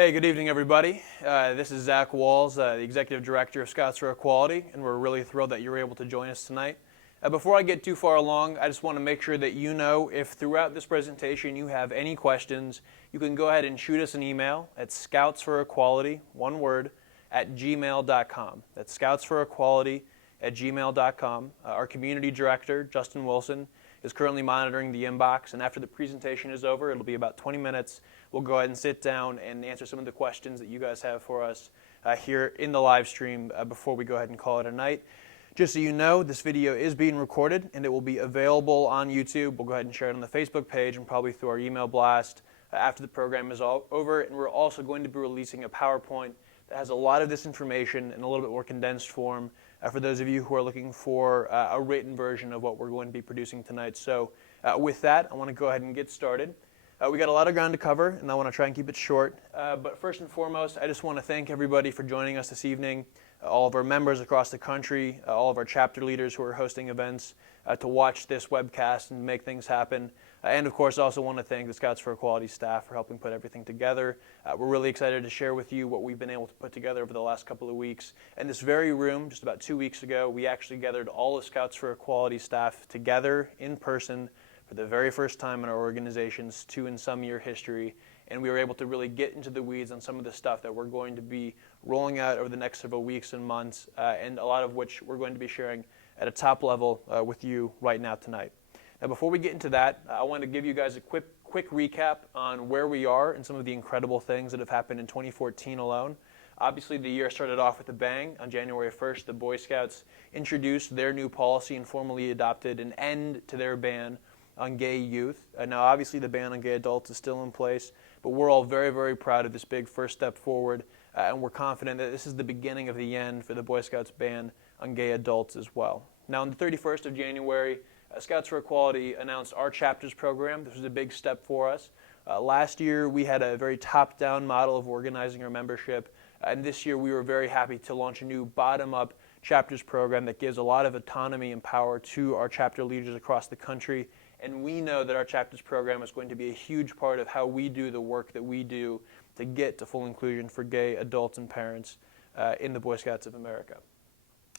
Hey, good evening, everybody. This is Zach Walls, the Executive Director of Scouts for Equality, and we're really thrilled that you're able to join us tonight. Before I get too far along, I just want to make sure that you know if throughout this presentation you have any questions, you can go ahead and shoot us an email at ScoutsForEquality, one word, at gmail.com. That's ScoutsForEquality@gmail.com. Our Community Director, Justin Wilson, is currently monitoring the inbox, and after the presentation is over, it'll be about 20 minutes, we'll go ahead and sit down and answer some of the questions that you guys have for us here in the live stream before we go ahead and call it a night. Just so you know, this video is being recorded and it will be available on YouTube. We'll go ahead and share it on the Facebook page and probably through our email blast after the program is all over. And we're also going to be releasing a PowerPoint that has a lot of this information in a little bit more condensed form for those of you who are looking for a written version of what we're going to be producing tonight. So with that, I want to go ahead and get started. We got a lot of ground to cover, and I want to try and keep it short. But first and foremost, I just want to thank everybody for joining us this evening, all of our members across the country, all of our chapter leaders who are hosting events to watch this webcast and make things happen. And of course, I also want to thank the Scouts for Equality staff for helping put everything together. We're really excited to share with you what we've been able to put together over the last couple of weeks. In this very room, just about 2 weeks ago, we actually gathered all of Scouts for Equality staff together in person for the very first time in our organization's 2 and some year history. And we were able to really get into the weeds on some of the stuff that we're going to be rolling out over the next several weeks and months, and a lot of which we're going to be sharing at a top level with you right now tonight. Now, before we get into that, I want to give you guys a quick recap on where we are and some of the incredible things that have happened in 2014 alone. Obviously, the year started off with a bang. On January 1st, the Boy Scouts introduced their new policy and formally adopted an end to their ban on gay youth. Now, obviously, the ban on gay adults is still in place, but we're all very, very proud of this big first step forward, and we're confident that this is the beginning of the end for the Boy Scouts ban on gay adults as well. Now, on the 31st of January, Scouts for Equality announced our chapters program. This was a big step for us. Last year, we had a very top-down model of organizing our membership, and this year we were very happy to launch a new bottom-up chapters program that gives a lot of autonomy and power to our chapter leaders across the country. And we know that our chapters program is going to be a huge part of how we do the work that we do to get to full inclusion for gay adults and parents in the Boy Scouts of America.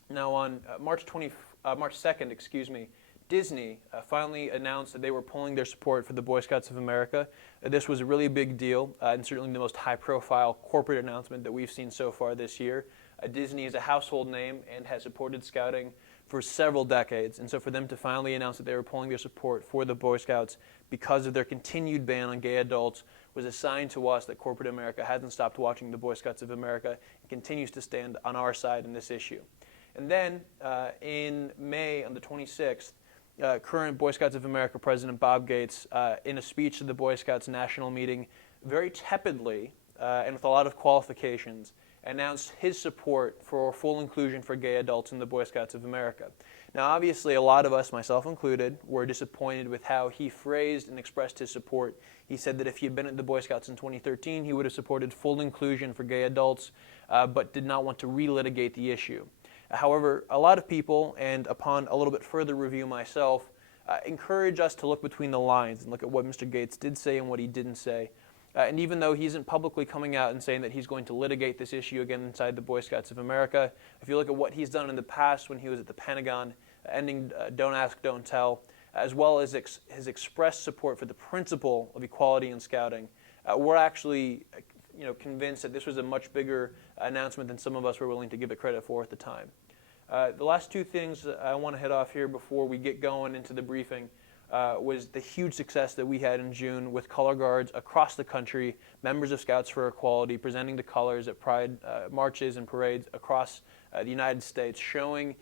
Now, on March 2nd, Disney finally announced that they were pulling their support for the Boy Scouts of America. This was a really big deal, and certainly the most high-profile corporate announcement that we've seen so far this year. Disney is a household name and has supported Scouting for several decades, and so for them to finally announce that they were pulling their support for the Boy Scouts because of their continued ban on gay adults was a sign to us that corporate America hasn't stopped watching the Boy Scouts of America and continues to stand on our side in this issue. And then in May, on the 26th, current Boy Scouts of America President Bob Gates, in a speech to the Boy Scouts National Meeting, very tepidly and with a lot of qualifications, announced his support for full inclusion for gay adults in the Boy Scouts of America. Now, obviously, a lot of us, myself included, were disappointed with how he phrased and expressed his support. He said that if he had been at the Boy Scouts in 2013, he would have supported full inclusion for gay adults, but did not want to relitigate the issue. However, a lot of people, and upon a little bit further review myself, encourage us to look between the lines and look at what Mr. Gates did say and what he didn't say. And even though he isn't publicly coming out and saying that he's going to litigate this issue again inside the Boy Scouts of America, if you look at what he's done in the past when he was at the Pentagon, ending Don't Ask, Don't Tell, as well as his expressed support for the principle of equality in Scouting, we're actually convinced that this was a much bigger announcement than some of us were willing to give it credit for at the time. The last 2 things I want to hit off here before we get going into the briefing was the huge success that we had in June with color guards across the country, members of Scouts for Equality presenting the colors at Pride marches and parades across the United States, showing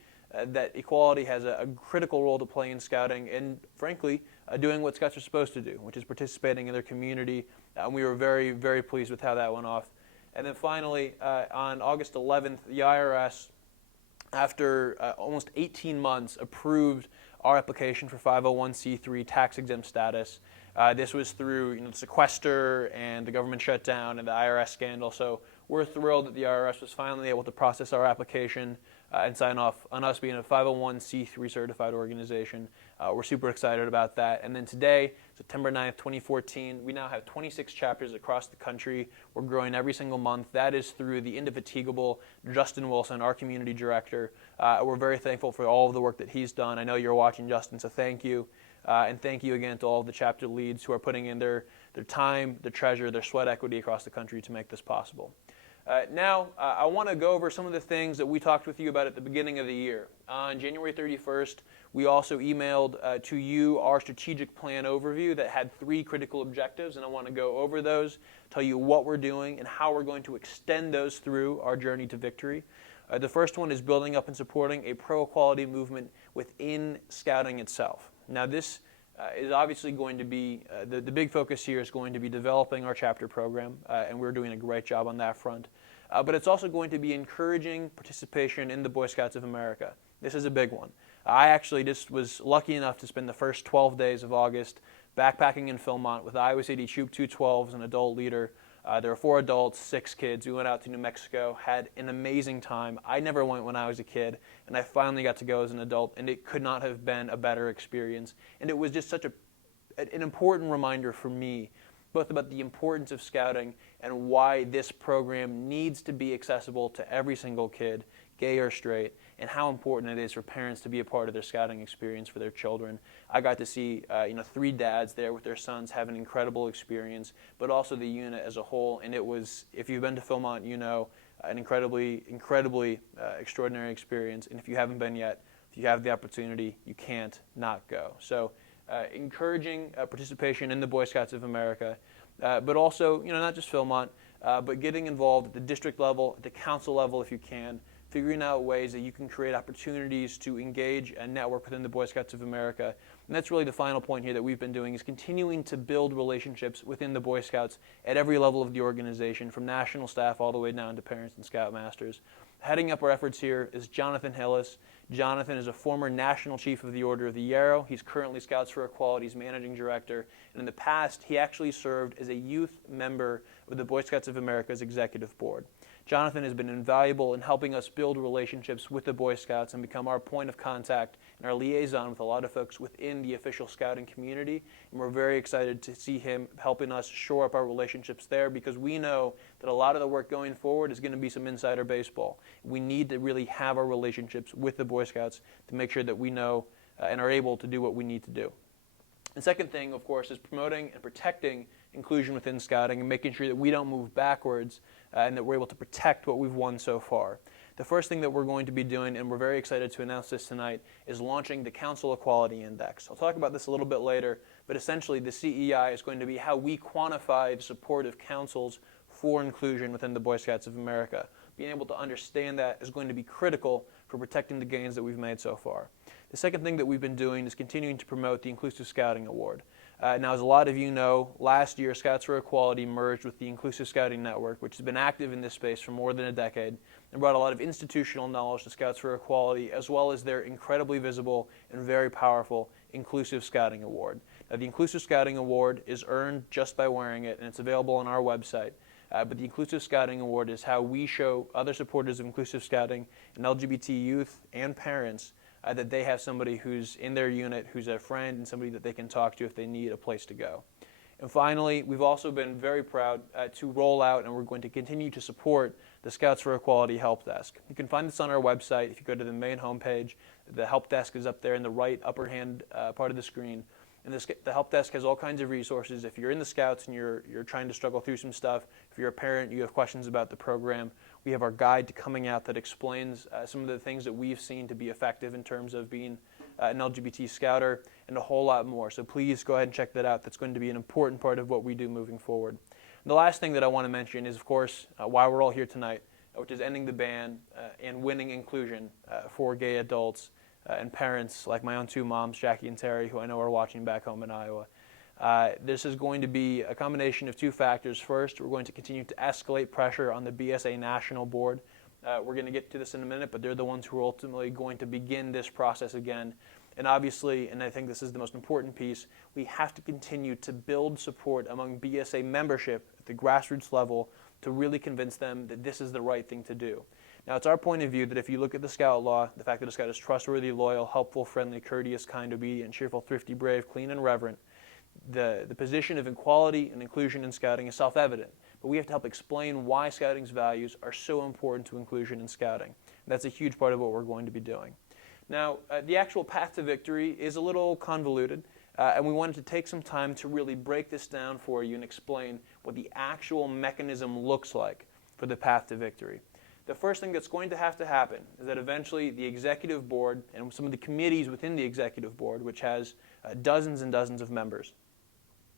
that equality has a critical role to play in Scouting and, frankly, doing what Scouts are supposed to do, which is participating in their community. And we were very, very pleased with how that went off. And then finally, on August 11th, the IRS, after almost 18 months, approved our application for 501c3 tax-exempt status. This was through the sequester and the government shutdown and the IRS scandal. So we're thrilled that the IRS was finally able to process our application and sign off on us being a 501c3 certified organization. We're super excited about that. And then today, September 9th, 2014. We now have 26 chapters across the country. We're growing every single month. That is through the indefatigable Justin Wilson, our community director. We're very thankful for all of the work that he's done. I know you're watching, Justin, so thank you. And thank you again to all of the chapter leads who are putting in their time, their treasure, their sweat equity across the country to make this possible. Now, I want to go over some of the things that we talked with you about at the beginning of the year. On January 31st, we also emailed to you our strategic plan overview that had 3 critical objectives, and I want to go over those, tell you what we're doing, and how we're going to extend those through our journey to victory. The first one is building up and supporting a pro-equality movement within Scouting itself. Now, this is obviously going to be, the big focus here is going to be developing our chapter program, and we're doing a great job on that front. But it's also going to be encouraging participation in the Boy Scouts of America. This is a big one. I actually just was lucky enough to spend the first 12 days of August backpacking in Philmont with Iowa City Troop 212 as an adult leader. There were 4 adults, 6 kids. We went out to New Mexico, had an amazing time. I never went when I was a kid, and I finally got to go as an adult, and it could not have been a better experience. And it was just such an important reminder for me, both about the importance of scouting and why this program needs to be accessible to every single kid, gay or straight, and how important it is for parents to be a part of their scouting experience for their children. I got to see 3 dads there with their sons have an incredible experience, but also the unit as a whole. And it was, if you've been to Philmont, you know, an incredibly extraordinary experience. And if you haven't been yet, if you have the opportunity, you can't not go. So encouraging participation in the Boy Scouts of America, but also, not just Philmont, but getting involved at the district level, at the council level if you can, figuring out ways that you can create opportunities to engage and network within the Boy Scouts of America. And that's really the final point here that we've been doing, is continuing to build relationships within the Boy Scouts at every level of the organization, from national staff all the way down to parents and scoutmasters. Heading up our efforts here is Jonathan Hillis. Jonathan is a former National Chief of the Order of the Yarrow. He's currently ScoutsForEquality's Managing Director. And in the past, he actually served as a youth member of the Boy Scouts of America's Executive Board. Jonathan has been invaluable in helping us build relationships with the Boy Scouts and become our point of contact and our liaison with a lot of folks within the official scouting community. And we're very excited to see him helping us shore up our relationships there, because we know that a lot of the work going forward is going to be some insider baseball. We need to really have our relationships with the Boy Scouts to make sure that we know and are able to do what we need to do. The second thing, of course, is promoting and protecting inclusion within scouting and making sure that we don't move backwards and that we're able to protect what we've won so far. The first thing that we're going to be doing, and we're very excited to announce this tonight, is launching the Council Equality Index. I'll talk about this a little bit later, but essentially the CEI is going to be how we quantify the support of councils for inclusion within the Boy Scouts of America. Being able to understand that is going to be critical for protecting the gains that we've made so far. The second thing that we've been doing is continuing to promote the Inclusive Scouting Award. Now, as a lot of you know, last year ScoutsForEquality merged with the Inclusive Scouting Network, which has been active in this space for more than a decade, and brought a lot of institutional knowledge to ScoutsForEquality, as well as their incredibly visible and very powerful Inclusive Scouting Award. Now, the Inclusive Scouting Award is earned just by wearing it, and it's available on our website. But the Inclusive Scouting Award is how we show other supporters of inclusive scouting and LGBT youth and parents that they have somebody who's in their unit, who's a friend, and somebody that they can talk to if they need a place to go. And finally, we've also been very proud to roll out, and we're going to continue to support, the ScoutsForEquality Help Desk. You can find this on our website. If you go to the main homepage, the Help Desk is up there in the right upper hand part of the screen. And the Help Desk has all kinds of resources. If you're in the Scouts and you're trying to struggle through some stuff, if you're a parent, you have questions about the program, we have our guide to coming out that explains some of the things that we've seen to be effective in terms of being an LGBT Scouter, and a whole lot more. So please go ahead and check that out. That's going to be an important part of what we do moving forward. And the last thing that I want to mention is, of course, why we're all here tonight, which is ending the ban and winning inclusion for gay adults and parents like my own 2 moms, Jackie and Terry, who I know are watching back home in Iowa. This is going to be a combination of 2 factors. First, we're going to continue to escalate pressure on the BSA National Board. We're going to get to this in a minute, but they're the ones who are ultimately going to begin this process again. And obviously, and I think this is the most important piece, we have to continue to build support among BSA membership at the grassroots level to really convince them that this is the right thing to do. Now, it's our point of view that if you look at the Scout Law, the fact that a Scout is trustworthy, loyal, helpful, friendly, courteous, kind, obedient, cheerful, thrifty, brave, clean, and reverent, the position of equality and inclusion in Scouting is self-evident, but we have to help explain why Scouting's values are so important to inclusion in Scouting. And that's a huge part of what we're going to be doing. Now, the actual path to victory is a little convoluted, and we wanted to take some time to really break this down for you and explain what the actual mechanism looks like for the path to victory. The first thing that's going to happen is that eventually the executive board and some of the committees within the executive board, which has dozens and dozens of members,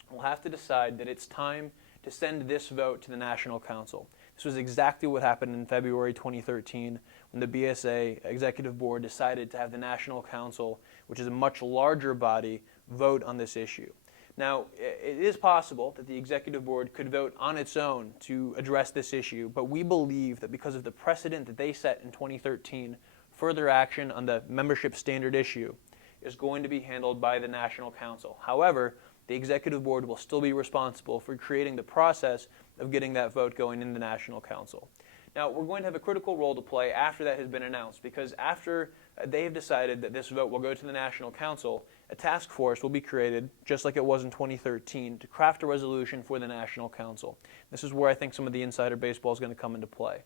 will have to decide that it's time to send this vote to the National Council. This was exactly what happened in February 2013 when the BSA Executive Board decided to have the National Council, which is a much larger body, vote on this issue. Now, it is possible that the Executive Board could vote on its own to address this issue, but we believe that because of the precedent that they set in 2013, further action on the membership standard issue is going to be handled by the National Council. However, the Executive Board will still be responsible for creating the process of getting that vote going in the National Council. Now, we're going to have a critical role to play after that has been announced, because after they have decided that this vote will go to the National Council, a task force will be created, just like it was in 2013, to craft a resolution for the National Council. This is where I think some of the insider baseball is going to come into play.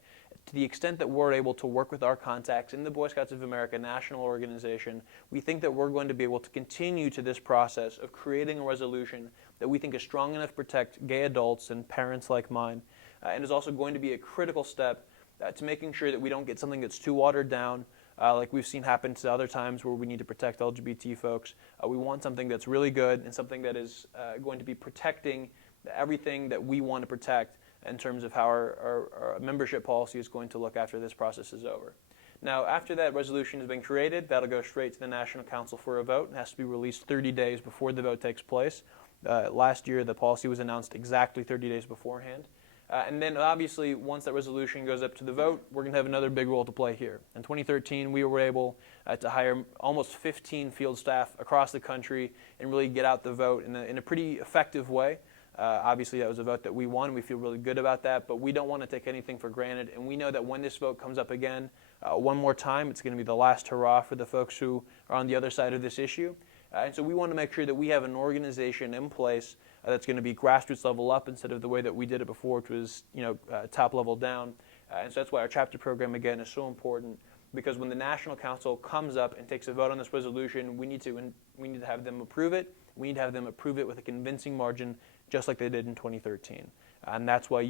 To the extent that we're able to work with our contacts in the Boy Scouts of America national organization, we think that we're going to be able to continue to this process of creating a resolution that we think is strong enough to protect gay adults and parents like mine, and is also going to be a critical step to making sure that we don't get something that's too watered down, like we've seen happen to other times where we need to protect LGBT folks. We want something that's really good and something that is going to be protecting everything that we want to protect in terms of how our membership policy is going to look after this process is over. Now, after that resolution has been created, that'll go straight to the National Council for a vote. It has to be released 30 days before the vote takes place. Last year, the policy was announced exactly 30 days beforehand. And then obviously, once that resolution goes up to the vote, we're going to have another big role to play here. In 2013, we were able to hire almost 15 field staff across the country and really get out the vote in a pretty effective way. Obviously, that was a vote that we won. We feel really good about that, but we don't want to take anything for granted. And we know that when this vote comes up again, one more time, it's going to be the last hurrah for the folks who are on the other side of this issue. And so we want to make sure that we have an organization in place that's going to be grassroots level up instead of the way that we did it before, which was top level down. And so that's why our chapter program, again, is so important, because when the National Council comes up and takes a vote on this resolution, we need to have them approve it. We need to have them approve it with a convincing margin, just like they did in 2013. And that's why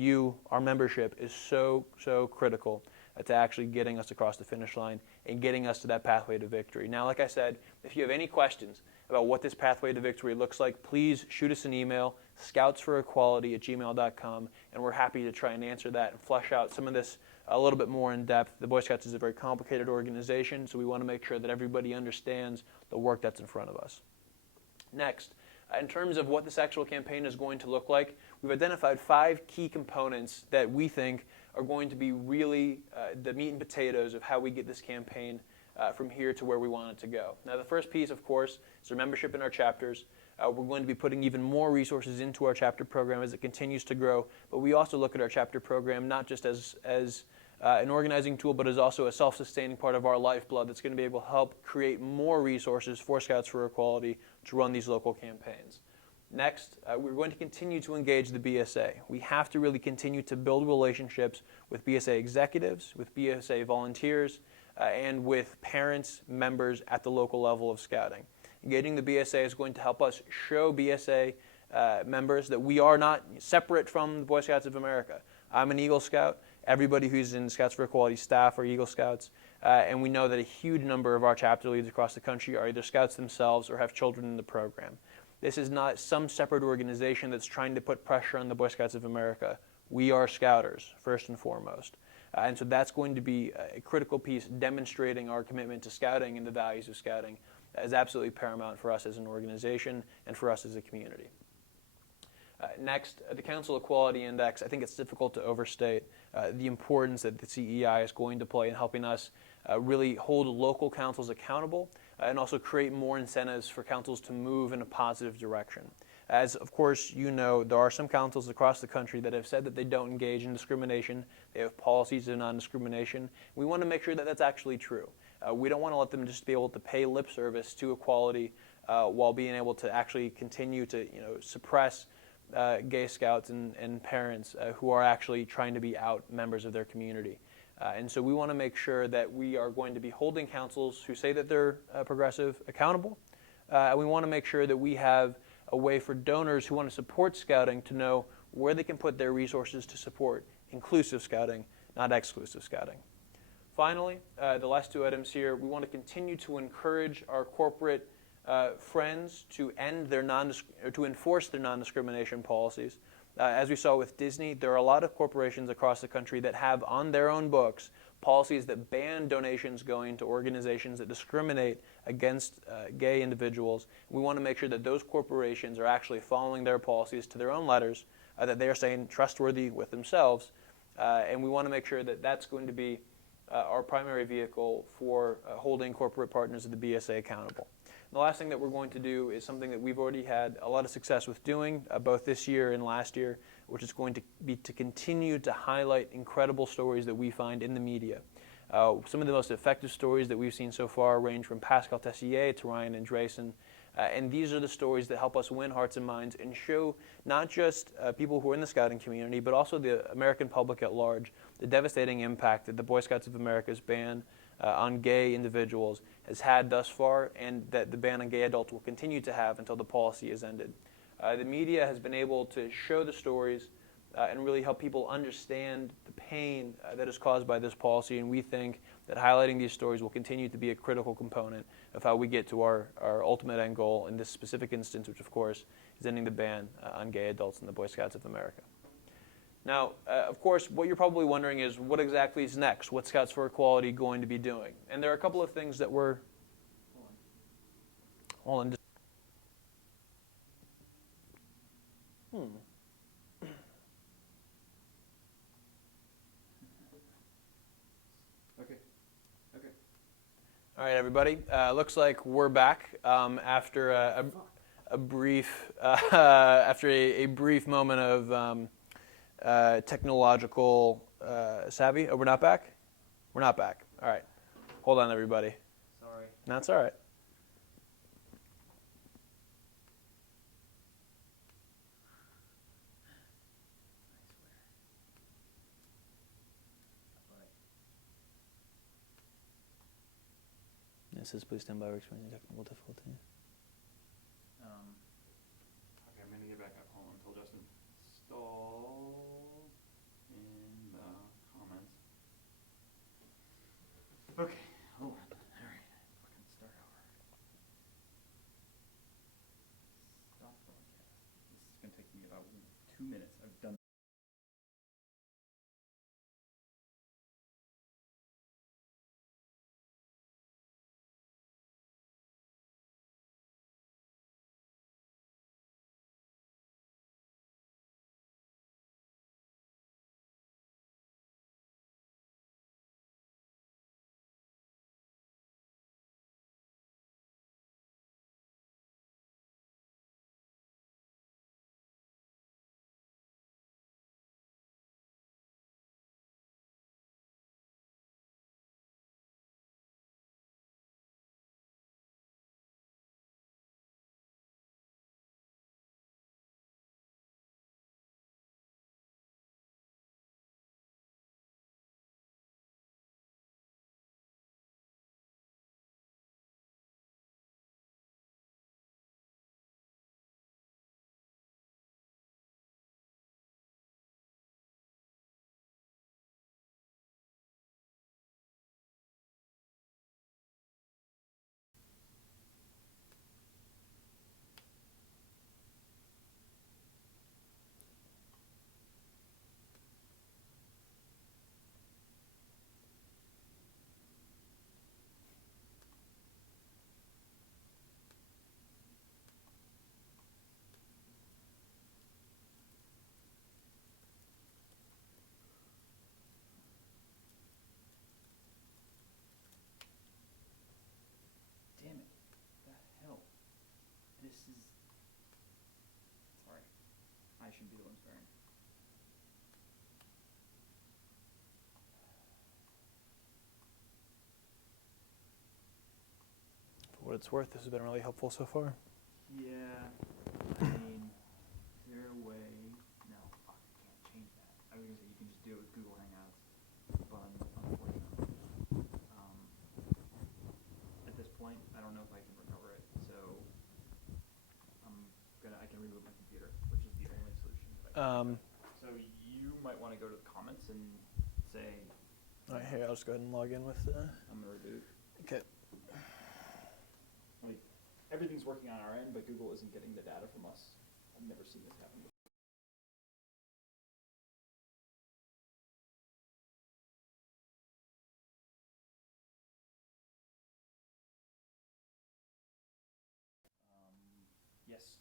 our membership is so critical to actually getting us across the finish line and getting us to that pathway to victory. Now, like I said, if you have any questions about what this pathway to victory looks like, please shoot us an email, ScoutsForEquality@gmail.com, and we're happy to try and answer that and flesh out some of this a little bit more in depth. The Boy Scouts is a very complicated organization, so we want to make sure that everybody understands the work that's in front of us. Next, in terms of what this actual campaign is going to look like, we've identified 5 key components that we think are going to be really the meat and potatoes of how we get this campaign from here to where we want it to go. Now, the first piece, of course, is our membership in our chapters. We're going to be putting even more resources into our chapter program as it continues to grow, but we also look at our chapter program not just as an organizing tool, but as also a self-sustaining part of our lifeblood that's going to be able to help create more resources for Scouts for Equality to run these local campaigns. Next, we're going to continue to engage the BSA. We have to really continue to build relationships with BSA executives, with BSA volunteers, and with parents, members at the local level of Scouting. Engaging the BSA is going to help us show BSA members that we are not separate from the Boy Scouts of America. I'm an Eagle Scout. Everybody who's in Scouts for Equality staff are Eagle Scouts. And we know that a huge number of our chapter leads across the country are either Scouts themselves or have children in the program. This is not some separate organization that's trying to put pressure on the Boy Scouts of America. We are Scouters, first and foremost. And so that's going to be a critical piece demonstrating our commitment to Scouting and the values of Scouting is absolutely paramount for us as an organization and for us as a community. Next, the Council Equality Index. I think it's difficult to overstate the importance that the CEI is going to play in helping us really hold local councils accountable and also create more incentives for councils to move in a positive direction. As, of course, you know, there are some councils across the country that have said that they don't engage in discrimination. They have policies of non-discrimination. We want to make sure that that's actually true. We don't want to let them just be able to pay lip service to equality while being able to actually continue to suppress gay scouts and parents who are actually trying to be out members of their community. And so we want to make sure that we are going to be holding councils who say that they're progressive accountable. And we want to make sure that we have a way for donors who want to support scouting to know where they can put their resources to support inclusive scouting, not exclusive scouting. Finally, the last two items here, we want to continue to encourage our corporate friends to enforce their non-discrimination policies. As we saw with Disney, there are a lot of corporations across the country that have on their own books policies that ban donations going to organizations that discriminate against gay individuals. We want to make sure that those corporations are actually following their policies to their own letters, that they are staying trustworthy with themselves, and we want to make sure that that's going to be our primary vehicle for holding corporate partners of the BSA accountable. The last thing that we're going to do is something that we've already had a lot of success with doing, both this year and last year, which is going to be to continue to highlight incredible stories that we find in the media. Some of the most effective stories that we've seen so far range from Pascal Tessier to Ryan Andreessen, and these are the stories that help us win hearts and minds and show not just people who are in the scouting community, but also the American public at large, the devastating impact that the Boy Scouts of America's ban on gay individuals has had thus far, and that the ban on gay adults will continue to have until the policy is ended. The media has been able to show the stories and really help people understand the pain that is caused by this policy, and we think that highlighting these stories will continue to be a critical component of how we get to our ultimate end goal in this specific instance, which of course is ending the ban on gay adults in the Boy Scouts of America. Now, of course, what you're probably wondering is what exactly is next? What's Scouts for Equality going to be doing? And there are a couple of things that we're... Hold on. Okay. All right, everybody. Looks like we're back after a brief moment of technological savvy. Oh, we're not back? We're not back. All right. Hold on, everybody. Sorry. That's all right. It says, please stand by, we're experiencing technical difficulty. Okay, I'm going to get back up. Hold on until Justin stalls in the comments. Okay, hold on. All right, fucking start over. Stop broadcast. This is going to take me about 2 minutes. I've done. Damn it. What the hell? This is... Sorry. I should be the one swearing. For what it's worth, this has been really helpful so far. Yeah, I mean, is there a way? No, fuck, I can't change that. I was gonna say you can just do it with Google Hangouts, but unfortunately, at this point, I don't know if I can recover it. So I can reboot my computer, which is the only solution that I can. So you might want to go to the comments and say. All right, here, I'll just go ahead and log in with. I'm gonna reboot. Okay. Like, everything's working on our end, but Google isn't getting the data from us. I've never seen this happen before. Yes.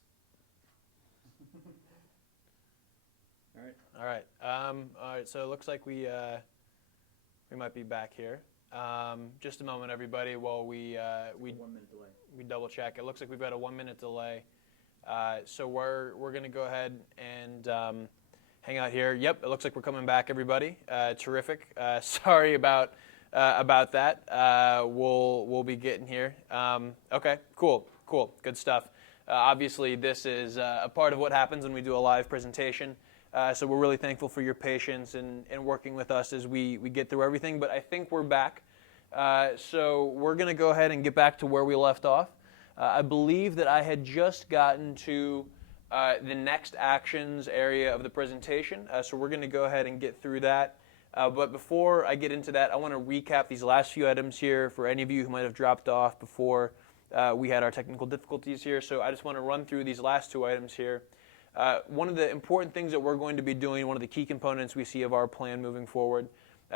All right. All right. All right. So it looks like we might be back here. Just a moment, everybody, while we 1 minute delay. We double check. It looks like we've got a 1 minute delay. So we're going to go ahead and hang out here. Yep. It looks like we're coming back, everybody. Terrific. Sorry about that. We'll be getting here. Okay. Cool. Good stuff. Obviously, this is a part of what happens when we do a live presentation. So we're really thankful for your patience and working with us as we get through everything. But I think we're back. So we're going to go ahead and get back to where we left off. I believe that I had just gotten to the next actions area of the presentation. So we're going to go ahead and get through that. But before I get into that, I want to recap these last few items here for any of you who might have dropped off before we had our technical difficulties here. So I just want to run through these last two items here. One of the important things that we're going to be doing, one of the key components we see of our plan moving forward,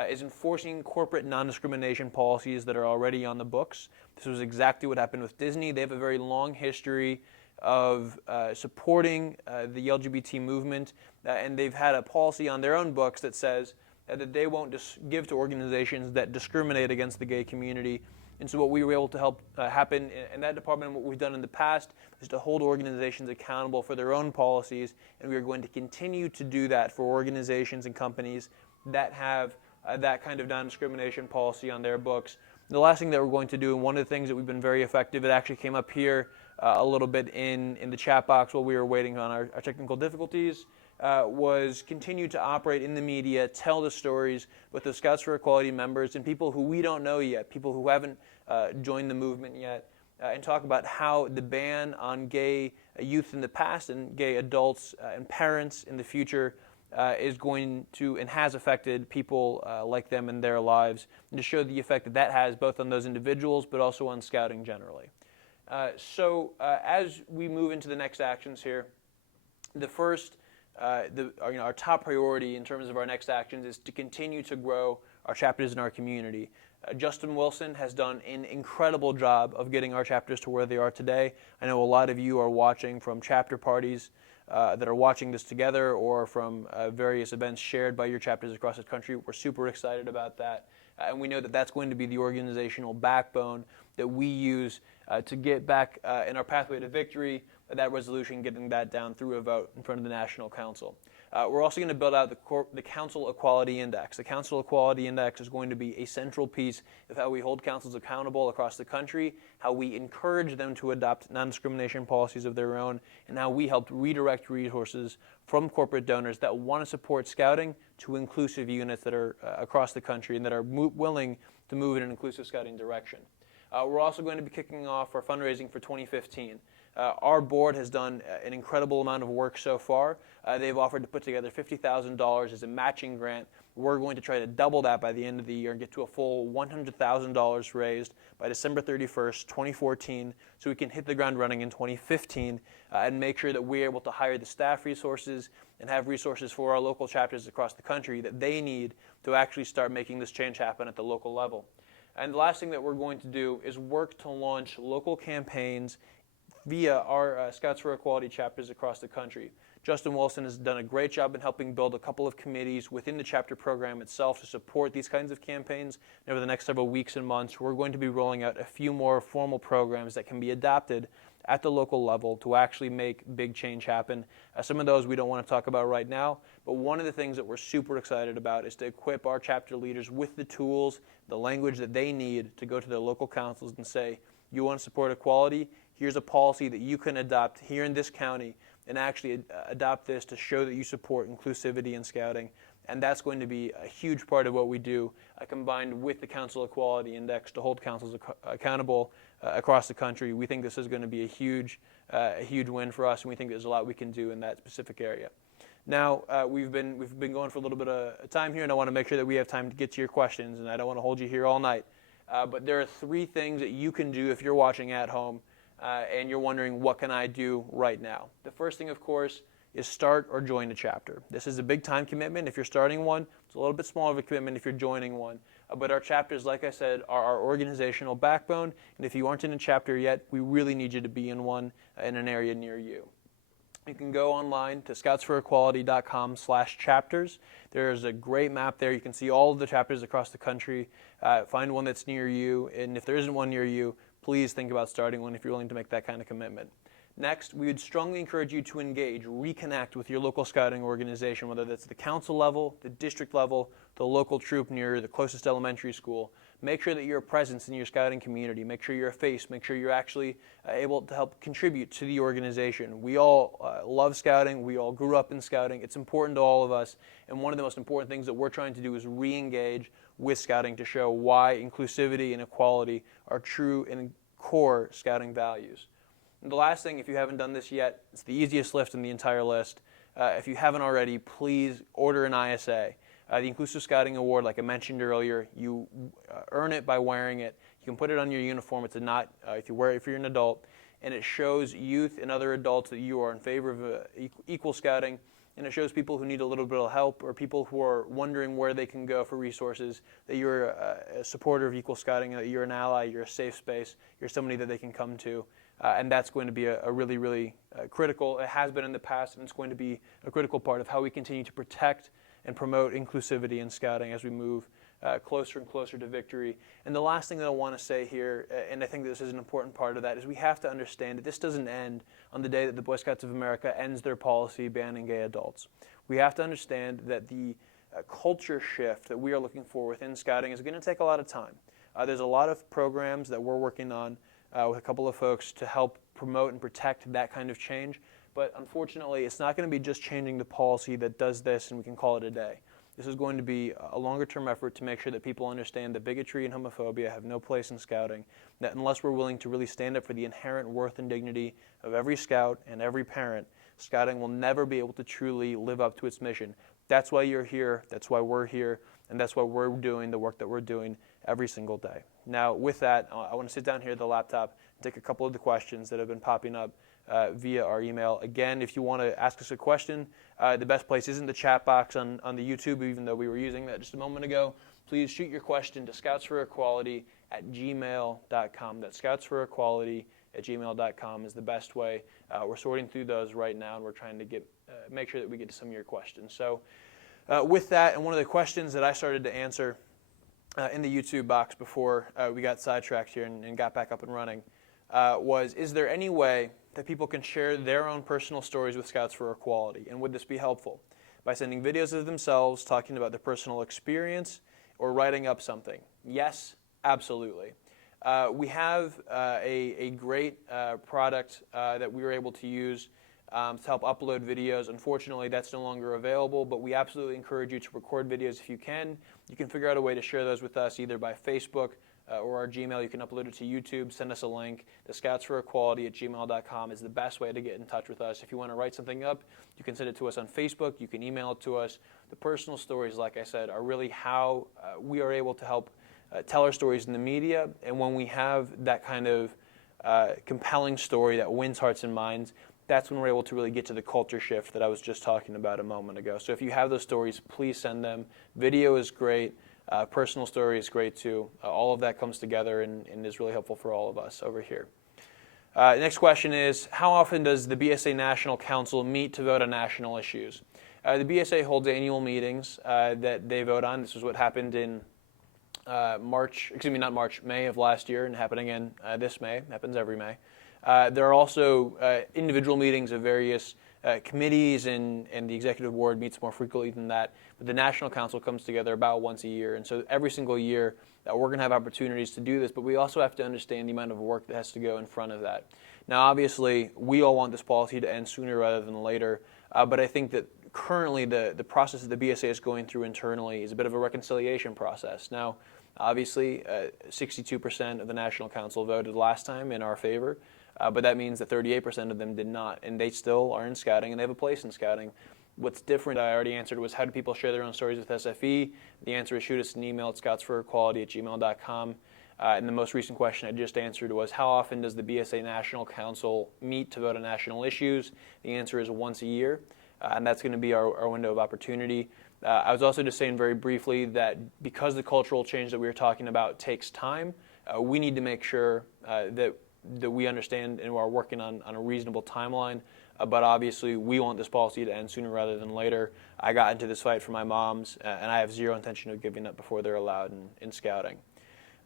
is enforcing corporate non-discrimination policies that are already on the books. This was exactly what happened with Disney. They have a very long history of supporting the LGBT movement, and they've had a policy on their own books that says that they won't give to organizations that discriminate against the gay community. And so what we were able to help happen in that department, and what we've done in the past, is to hold organizations accountable for their own policies, and we are going to continue to do that for organizations and companies that have that kind of non-discrimination policy on their books. The last thing that we're going to do, and one of the things that we've been very effective, it actually came up here a little bit in the chat box while we were waiting on our technical difficulties, was continue to operate in the media, tell the stories with the Scouts for Equality members and people who we don't know yet, people who haven't joined the movement yet, and talk about how the ban on gay youth in the past and gay adults and parents in the future is going to and has affected people like them in their lives, and to show the effect that that has both on those individuals but also on scouting generally. So as we move into the next actions here, the first, our top priority in terms of our next actions is to continue to grow our chapters in our community. Justin Wilson has done an incredible job of getting our chapters to where they are today. I know a lot of you are watching from chapter parties that are watching this together, or from various events shared by your chapters across the country. We're super excited about that. And we know that that's going to be the organizational backbone that we use to get back in our pathway to victory, that resolution, getting that down through a vote in front of the National Council. We're also going to build out the Council Equality Index. The Council Equality Index is going to be a central piece of how we hold councils accountable across the country, how we encourage them to adopt non-discrimination policies of their own, and how we help redirect resources from corporate donors that want to support scouting to inclusive units that are across the country and that are willing to move in an inclusive scouting direction. We're also going to be kicking off our fundraising for 2015. Our board has done an incredible amount of work so far. They've offered to put together $50,000 as a matching grant. We're going to try to double that by the end of the year and get to a full $100,000 raised by December 31st, 2014, so we can hit the ground running in 2015 and make sure that we're able to hire the staff resources and have resources for our local chapters across the country that they need to actually start making this change happen at the local level. And the last thing that we're going to do is work to launch local campaigns via our Scouts for Equality chapters across the country. Justin Wilson has done a great job in helping build a couple of committees within the chapter program itself to support these kinds of campaigns. And over the next several weeks and months, we're going to be rolling out a few more formal programs that can be adopted at the local level to actually make big change happen. Some of those we don't want to talk about right now, but one of the things that we're super excited about is to equip our chapter leaders with the tools, the language that they need to go to their local councils and say, you want to support equality, here's a policy that you can adopt here in this county and actually adopt this to show that you support inclusivity in scouting. And that's going to be a huge part of what we do, combined with the Council Equality Index to hold councils accountable across the country. We think this is going to be a huge win for us, and we think there's a lot we can do in that specific area. Now, we've been going for a little bit of time here, and I want to make sure that we have time to get to your questions, and I don't want to hold you here all night. But there are 3 things that you can do if you're watching at home and you're wondering, what can I do right now? The first thing, of course, is start or join a chapter. This is a big time commitment if you're starting one. It's a little bit smaller of a commitment if you're joining one. But our chapters, like I said, are our organizational backbone. And if you aren't in a chapter yet, we really need you to be in one in an area near you. You can go online to ScoutsForEquality.com/chapters. There's a great map there. You can see all of the chapters across the country. Find one that's near you. And if there isn't one near you, please think about starting one if you're willing to make that kind of commitment. Next, we would strongly encourage you to engage, reconnect with your local scouting organization, whether that's the council level, the district level, the local troop near the closest elementary school. Make sure that you're a presence in your scouting community. Make sure you're a face. Make sure you're actually able to help contribute to the organization. We all love scouting. We all grew up in scouting. It's important to all of us. And one of the most important things that we're trying to do is re-engage with scouting to show why inclusivity and equality are true and core scouting values. And the last thing, if you haven't done this yet, it's the easiest lift in the entire list. If you haven't already, please order an ISA. The Inclusive Scouting Award, like I mentioned earlier, you earn it by wearing it. You can put it on your uniform. It's a knot if you wear it if you're an adult, and it shows youth and other adults that you are in favor of equal scouting, and it shows people who need a little bit of help or people who are wondering where they can go for resources, that you're a supporter of equal scouting, that you're an ally, you're a safe space, you're somebody that they can come to. And that's going to be a really, really critical, it has been in the past, and it's going to be a critical part of how we continue to protect and promote inclusivity in scouting as we move closer and closer to victory. And the last thing that I want to say here, and I think this is an important part of that, is we have to understand that this doesn't end on the day that the Boy Scouts of America ends their policy banning gay adults. We have to understand that the culture shift that we are looking for within scouting is going to take a lot of time. There's a lot of programs that we're working on with a couple of folks to help promote and protect that kind of change. But unfortunately, it's not going to be just changing the policy that does this and we can call it a day. This is going to be a longer-term effort to make sure that people understand that bigotry and homophobia have no place in scouting, that unless we're willing to really stand up for the inherent worth and dignity of every scout and every parent, scouting will never be able to truly live up to its mission. That's why you're here, that's why we're here, and that's why we're doing the work that we're doing every single day. Now, with that, I want to sit down here at the laptop and take a couple of the questions that have been popping up via our email. Again, if you want to ask us a question, the best place isn't the chat box on the YouTube, even though we were using that just a moment ago. Please shoot your question to scoutsforequality@gmail.com. That's scoutsforequality@gmail.com is the best way. We're sorting through those right now, and we're trying to make sure that we get to some of your questions. So with that, and one of the questions that I started to answer in the YouTube box before we got sidetracked here and got back up and running was, is there any way that people can share their own personal stories with Scouts for Equality? And would this be helpful? By sending videos of themselves talking about their personal experience or writing up something? Yes, absolutely. We have a great product that we were able to use to help upload videos. Unfortunately, that's no longer available, but we absolutely encourage you to record videos if you can. You can figure out a way to share those with us either by Facebook or our Gmail. You can upload it to YouTube, send us a link. The ScoutsForEquality@gmail.com is the best way to get in touch with us. If you want to write something up, you can send it to us on Facebook. You can email it to us. The personal stories, like I said, are really how we are able to help tell our stories in the media. And when we have that kind of compelling story that wins hearts and minds, that's when we're able to really get to the culture shift that I was just talking about a moment ago. So if you have those stories, please send them. Video is great. Personal story is great too. All of that comes together and is really helpful for all of us over here. Next question is, how often does the BSA National Council meet to vote on national issues? The BSA holds annual meetings that they vote on. This is what happened in May of last year, and happened again this May. Happens every May. There are also individual meetings of various committees and the executive board meets more frequently than that, but the National Council comes together about once a year. And so every single year we're going to have opportunities to do this, but we also have to understand the amount of work that has to go in front of that. Now, obviously, we all want this policy to end sooner rather than later, but I think that currently the process that the BSA is going through internally is a bit of a reconciliation process. Now, obviously, 62% of the National Council voted last time in our favor, but that means that 38% of them did not, and they still are in scouting, and they have a place in scouting. What's different, I already answered, was how do people share their own stories with SFE? The answer is shoot us an email at ScoutsForEquality@gmail.com. And the most recent question I just answered was how often does the BSA National Council meet to vote on national issues? The answer is once a year, and that's going to be our window of opportunity. I was also just saying very briefly that because the cultural change that we were talking about takes time, we need to make sure that we understand and are working on a reasonable timeline. But obviously, we want this policy to end sooner rather than later. I got into this fight for my moms, and I have zero intention of giving up before they're allowed in scouting.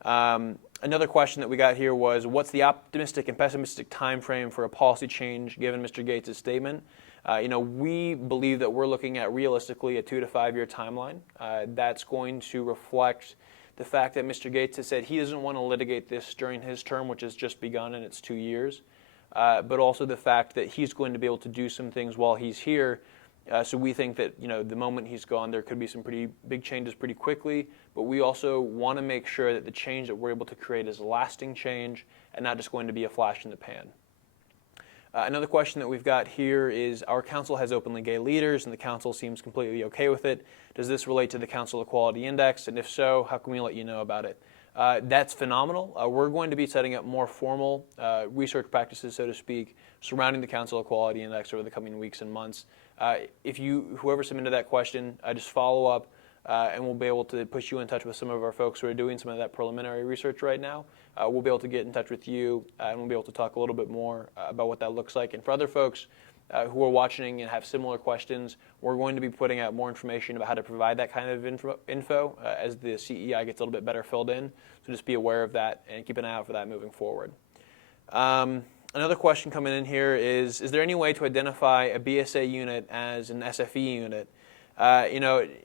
Another question that we got here was, what's the optimistic and pessimistic time frame for a policy change given Mr. Gates' statement? We believe that we're looking at realistically a 2 to 5 year timeline. That's going to reflect the fact that Mr. Gates has said he doesn't want to litigate this during his term, which has just begun and it's 2 years, but also the fact that he's going to be able to do some things while he's here. So we think that the moment he's gone, there could be some pretty big changes pretty quickly, but we also want to make sure that the change that we're able to create is lasting change and not just going to be a flash in the pan. Another question that we've got here is, our council has openly gay leaders and the council seems completely okay with it. Does this relate to the Council Equality Index? And if so, how can we let you know about it? That's phenomenal. We're going to be setting up more formal research practices, so to speak, surrounding the Council Equality Index over the coming weeks and months. Whoever submitted that question, just follow up and we'll be able to put you in touch with some of our folks who are doing some of that preliminary research right now. We'll be able to get in touch with you and we'll be able to talk a little bit more about what that looks like. And for other folks who are watching and have similar questions, we're going to be putting out more information about how to provide that kind of info as the CEI gets a little bit better filled in. So just be aware of that and keep an eye out for that moving forward. Another question coming in here is there any way to identify a BSA unit as an SFE unit?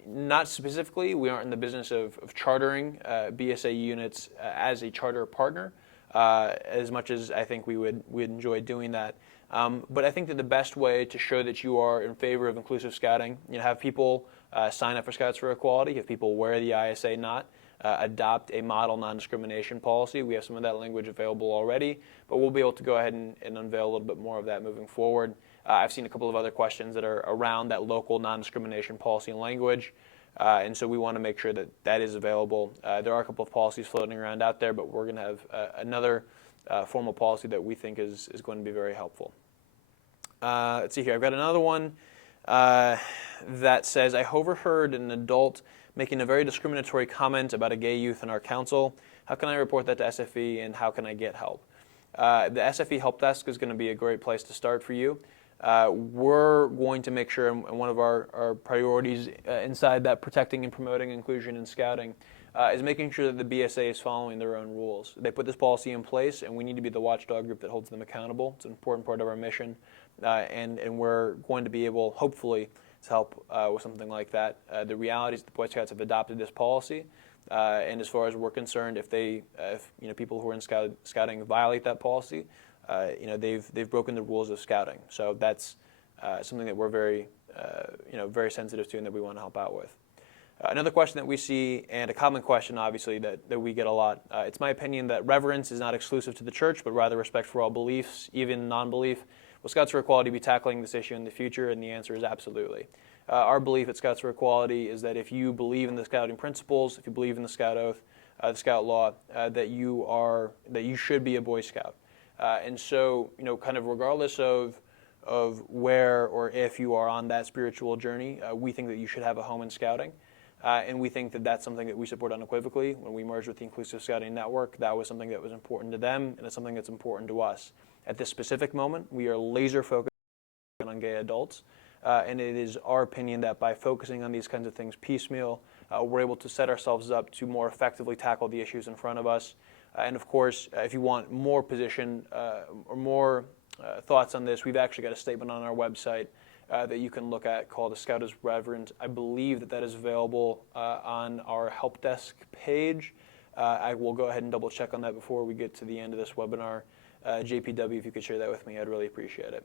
Not specifically. We aren't in the business of chartering BSA units as a charter partner, as much as I think we'd enjoy doing that. But I think that the best way to show that you are in favor of inclusive scouting, have people sign up for Scouts for Equality, have people wear the ISA knot, adopt a model non-discrimination policy. We have some of that language available already, but we'll be able to go ahead and unveil a little bit more of that moving forward. I've seen a couple of other questions that are around that local non-discrimination policy and language, and so we want to make sure that that is available. There are a couple of policies floating around out there, but we're going to have another formal policy that we think is going to be very helpful. Let's see here. I've got another one that says, I overheard an adult making a very discriminatory comment about a gay youth in our council. How can I report that to SFE and how can I get help? The SFE help desk is going to be a great place to start for you. We're going to make sure, and one of our priorities inside that protecting and promoting inclusion in scouting is making sure that the BSA is following their own rules. They put this policy in place, and we need to be the watchdog group that holds them accountable. It's an important part of our mission, and we're going to be able, hopefully, to help with something like that. The reality is the Boy Scouts have adopted this policy, and as far as we're concerned, if people who are in scouting violate that policy, they've broken the rules of scouting. So that's something that we're very sensitive to and that we want to help out with. Another question that we see, and a common question, obviously, that we get a lot, it's my opinion that reverence is not exclusive to the church, but rather respect for all beliefs, even non-belief. Will Scouts for Equality be tackling this issue in the future? And the answer is absolutely. Our belief at Scouts for Equality is that if you believe in the scouting principles, if you believe in the Scout Oath, the Scout Law, that you should be a Boy Scout. And so, kind of regardless of where or if you are on that spiritual journey, we think that you should have a home in scouting. And we think that that's something that we support unequivocally. When we merged with the Inclusive Scouting Network, that was something that was important to them, and it's something that's important to us. At this specific moment, we are laser focused on gay adults, and it is our opinion that by focusing on these kinds of things piecemeal, we're able to set ourselves up to more effectively tackle the issues in front of us. And of course, if you want more position or more thoughts on this, we've actually got a statement on our website that you can look at called "A Scout is Reverent." I believe that is available on our help desk page. I will go ahead and double check on that before we get to the end of this webinar. JPW, if you could share that with me, I'd really appreciate it.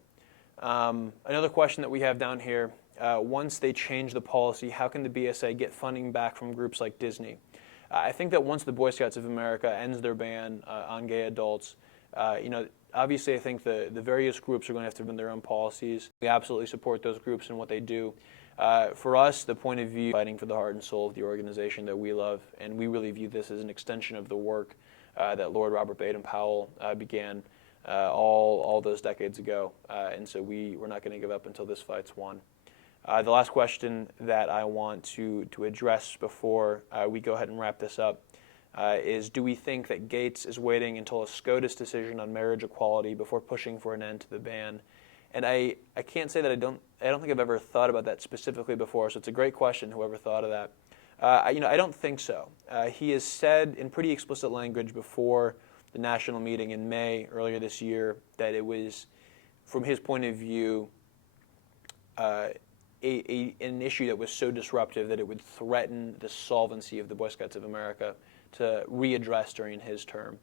Another question that we have down here, once they change the policy, how can the BSA get funding back from groups like Disney? I think that once the Boy Scouts of America ends their ban on gay adults, obviously I think the various groups are going to have to bring their own policies. We absolutely support those groups and what they do. For us, the point of view, fighting for the heart and soul of the organization that we love, and we really view this as an extension of the work that Lord Robert Baden-Powell began all those decades ago. And so we're not going to give up until this fight's won. The last question that I want to address before we go ahead and wrap this up is, do we think that Gates is waiting until a SCOTUS decision on marriage equality before pushing for an end to the ban? And I can't say that I don't think I've ever thought about that specifically before, so it's a great question, whoever thought of that. I don't think so. He has said in pretty explicit language before the national meeting in May earlier this year that it was, from his point of view, an issue that was so disruptive that it would threaten the solvency of the Boy Scouts of America to readdress during his term.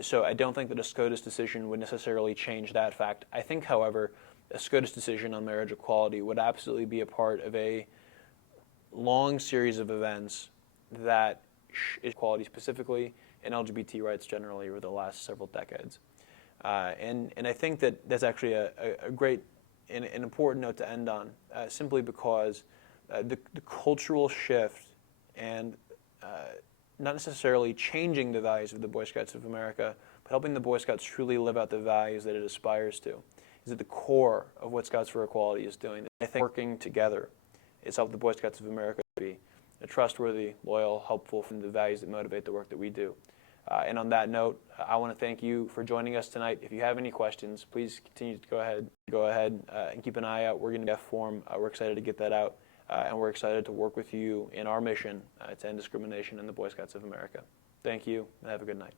So I don't think that a SCOTUS decision would necessarily change that fact. I think, however, a SCOTUS decision on marriage equality would absolutely be a part of a long series of events that equality specifically and LGBT rights generally over the last several decades. And I think that that's actually a great and an important note to end on, simply because the cultural shift and not necessarily changing the values of the Boy Scouts of America, but helping the Boy Scouts truly live out the values that it aspires to, is at the core of what Scouts for Equality is doing. I think working together is help the Boy Scouts of America be a trustworthy, loyal, helpful from the values that motivate the work that we do. And on that note, I want to thank you for joining us tonight. If you have any questions, please continue to go ahead and keep an eye out. We're going to get a form. We're excited to get that out. And we're excited to work with you in our mission to end discrimination in the Boy Scouts of America. Thank you, and have a good night.